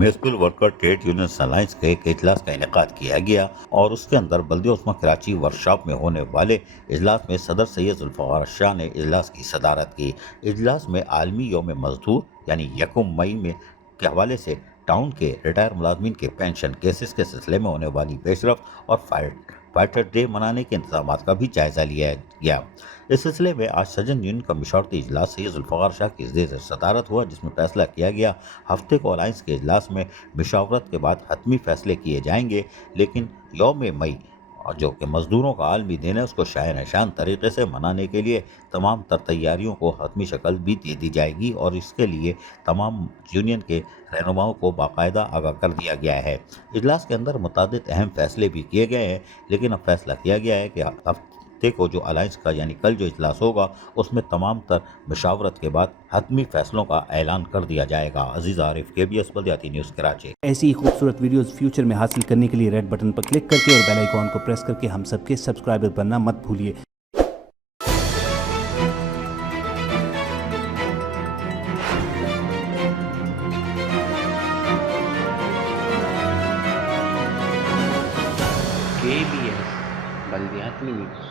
Municipal worker trade union alliance के एक इजलास का इनेकाद किया गया और उसके अंदर बल्दिया उस्मा कराची वर्कशॉप में होने वाले इजलास में सदर सैयद जुल्फ़िकार शाह ने इजलास की सदारत की। इजलास में आलमी यौम मजदूर यानी 1 मई में के हवाले से टाउन के रिटायर मुलाजमीन के पेंशन केसेस के सिलसिले में होने वाली पेशरफ और फाइटर डे मनाने के इंतजाम का भी जायजा लिया गया। इस सिलसिले में आज सजन यूनियन का मशवरती इजलास सैयद जुल्फ़िकार शाह की सदारत हुआ, जिसमें फैसला किया गया हफ्ते को अलायंस के इजलास में मशावरत के बाद हतमी फैसले किए जाएंगे, लेकिन यौम मई और जो कि मजदूरों का आलमी दिन है उसको शाय निशान तरीके से मनाने के लिए तमाम तर तैयारियों को हतमी शक्ल भी दे दी जाएगी और इसके लिए तमाम यूनियन के रहनुमाओं को बाकायदा आगाह कर दिया गया है। इजलास के अंदर मुतादिद अहम फैसले भी किए गए हैं, लेकिन अब फैसला किया गया है कि हफ्ते को जो अलायंस का यानी कल जो इजलास होगा उसमें तमाम तर मशावरत के बाद हतमी फैसलों का ऐलान कर दिया जाएगा। अजीज आरिफ, KBS बल्दियाती न्यूज़ कराची। ऐसी ही खूबसूरत वीडियोस फ्यूचर में हासिल करने के लिए रेड बटन पर क्लिक करके और बेल आइकॉन को प्रेस करके हम सबके सब्सक्राइबर बनना मत भूलिए। KBS बल्दियाती न्यूज़।